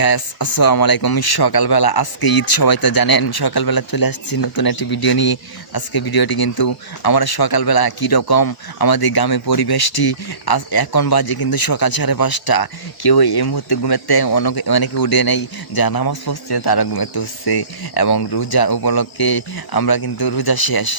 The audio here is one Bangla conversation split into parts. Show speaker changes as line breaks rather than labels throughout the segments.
গ্যাস আসসালামু আলাইকুম। সকালবেলা, আজকে ঈদ, সবাই তো জানেন, সকালবেলা চলে আসছি নতুন একটি ভিডিও নিয়ে। আজকে ভিডিওটি কিন্তু আমরা সকালবেলা কীরকম, আমাদের গ্রামে পরিবেশটি এখন বাজে কিন্তু সকাল সাড়ে পাঁচটা। কেউ এই মুহূর্তে ঘুমেতে, অনেকে অনেকে উঠে নেই যা নামাজ পড়ছে, তারা ঘুমেতে হচ্ছে এবং রোজা উপলক্ষে আমরা কিন্তু রোজা শেষ।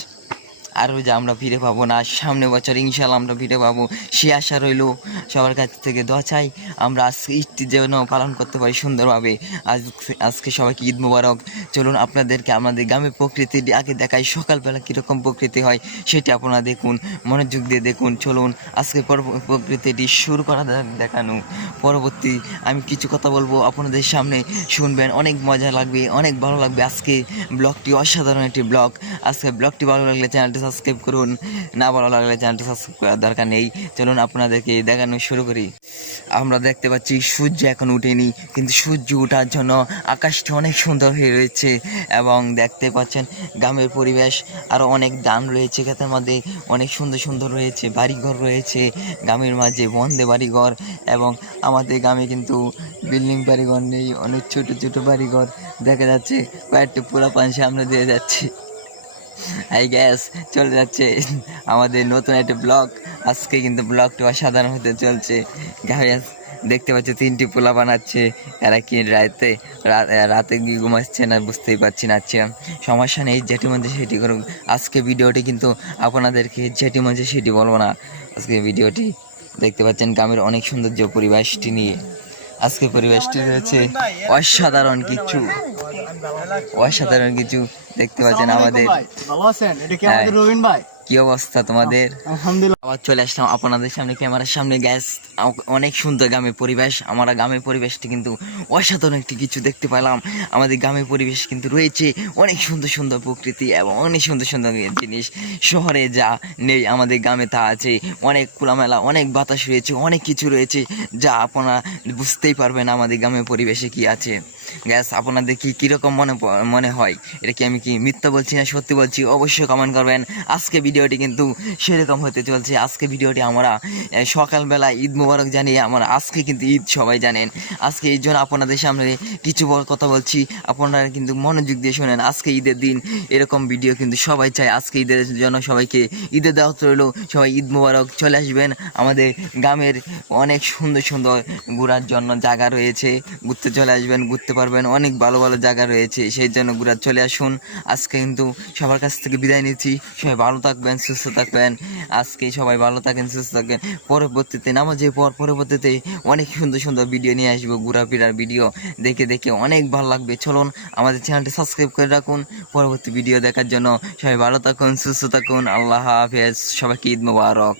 আর যে আমরা ফিরে পাবো না, সামনে বছর ইনশাল্লাহ আমরা ফিরে পাবো। সে আশা রইল, সবার কাছ থেকে দোয়া চাই, আমরা আজকে ঈদটি যেন পালন করতে পারি সুন্দরভাবে। আজ আজকে সবাইকে ঈদ মোবারক। চলুন আপনাদেরকে আমাদের গ্রামের প্রকৃতি আগে দেখাই, সকালবেলা কীরকম প্রকৃতি হয় সেটি আপনারা দেখুন মনোযোগ দিয়ে দেখুন। চলুন আজকে পর- প্রকৃতিটি শুরু করা দেখানো। পরবর্তী আমি কিছু কথা বলব, আপনাদের সামনে শুনবেন, অনেক মজা লাগবে, অনেক ভালো লাগবে। আজকে ব্লগটি অসাধারণ একটি ব্লগ। আজকে ব্লগটি ভালো লাগলে চ্যানেলটি সাবস্ক্রাইব করুন। না ভালো লাগলে চ্যানেলটি সাবস্ক্রাইব করার দরকার নেই। চলুন আপনাদেরকে দেখানো শুরু করি। আমরা দেখতে পাচ্ছি, সূর্য এখন উঠেনি, কিন্তু সূর্য ওঠার জন্য আকাশটি অনেক সুন্দর হয়ে রয়েছে এবং দেখতে পাচ্ছেন গ্রামের পরিবেশ আরও অনেক দান রয়েছে, ক্ষেতের মধ্যে অনেক সুন্দর সুন্দর রয়েছে, বাড়িঘর রয়েছে, গ্রামের মাঝে বন্ধে বাড়িঘর এবং আমাদের গ্রামে কিন্তু বিল্ডিং বাড়িঘর নেই, অনেক ছোট ছোট বাড়িঘর দেখা যাচ্ছে, কয়েকটা পুরা পান সামনে দিয়ে যাচ্ছে। আই গ্যাস চলে যাচ্ছে। আমাদের নতুন একটা ব্লগ আজকে কিন্তু ব্লগটি অসাধারণ হতে চলছে। গ্যাস দেখতে পাচ্ছি, তিনটি পোলা বানাচ্ছে। এরা কি রাতে রাতে গিয়ে ঘুমাচ্ছে না বুঝতেই পারছি না আচ্ছা সমস্যা নেই, যেটি মধ্যে সেটি করুক। আজকে ভিডিওটি কিন্তু আপনাদেরকে যেটি মধ্যে সেটি বলব না। আজকে ভিডিওটি দেখতে পাচ্ছেন গ্রামের অনেক সৌন্দর্য পরিবেশটি নিয়ে। আজকে পরিবেশটি রয়েছে অসাধারণ কিছু। অসাধারণ কিছু দেখতে পাচ্ছেন আমাদের।
ভালো আছেন? এটা কি
হ্যাঁ।
আমাদের রবিন ভাই?
কি অবস্থা তোমাদের?
আলহামদুলিল্লাহ।
আবার চলে আসলাম আপনাদের সামনে ক্যামেরার সামনে। গ্যাস অনেক সুন্দর গ্রামের পরিবেশ। আমরা গ্রামের পরিবেশটি কিন্তু অসাধারণ একটি কিছু দেখতে পেলাম। আমাদের গ্রামের পরিবেশ কিন্তু রয়েছে অনেক সুন্দর সুন্দর প্রকৃতি এবং অনেক সুন্দর সুন্দর জিনিস। শহরে যা নেই আমাদের গ্রামে তা আছে। অনেক খোলামেলা অনেক বাতাস রয়েছে অনেক কিছু রয়েছে যা আপনারা বুঝতেই পারবেন আমাদের গ্রামের পরিবেশে কি আছে। গ্যাস, আপনাদের কি কীরকম মনে মনে হয়? এটা কি আমি কি মিথ্যা বলছি না সত্যি বলছি? অবশ্যই কমেন্ট করবেন। আজকে ভিডিওটি কিন্তু সেরকম হতে চলছে। আজকে ভিডিওটি আমরা সকালবেলা ঈদ মোবারক জানিয়ে আমরা আজকে কিন্তু ঈদ সবাই জানেন। আজকে এই জন্য আপনাদের সামনে কিছু বড় কথা বলছি। আপনারা কিন্তু মনোযোগ দিয়ে শোনেন। আজকে ঈদের দিন এরকম ভিডিও কিন্তু সবাই চায়। আজকে ঈদের জন্য সবাইকে ঈদের দাওয়াত রইল। সবাই ঈদ মোবারক চলে আসবেন। আমাদের গ্রামের অনেক সুন্দর সুন্দর ঘোরার জন্য জায়গা রয়েছে। ঘুরতে চলে আসবেন, ঘুরতে পারবেন, অনেক ভালো ভালো জায়গা রয়েছে, সেই জন্য ঘুরার চলে আসুন। আজকে কিন্তু সবার কাছ থেকে বিদায় নিচ্ছি। সবাই ভালো থাকবেন, সুস্থ থাকবেন। আজকে সবাই ভালো থাকেন, সুস্থ থাকবেন পরবর্তীতে, নামাজের পর পরবর্তীতে অনেক সুন্দর সুন্দর ভিডিও নিয়ে আসব, ঘোরাফেরার ভিডিও দেখে দেখে অনেক ভালো লাগবে। চলুন, আমাদের চ্যানেলটি সাবস্ক্রাইব করে রাখুন। পরবর্তী ভিডিও দেখার জন্য সবাই ভালো থাকুন, সুস্থ থাকুন। আল্লাহ হাফেজ। সবাইকে ঈদ মোবারক।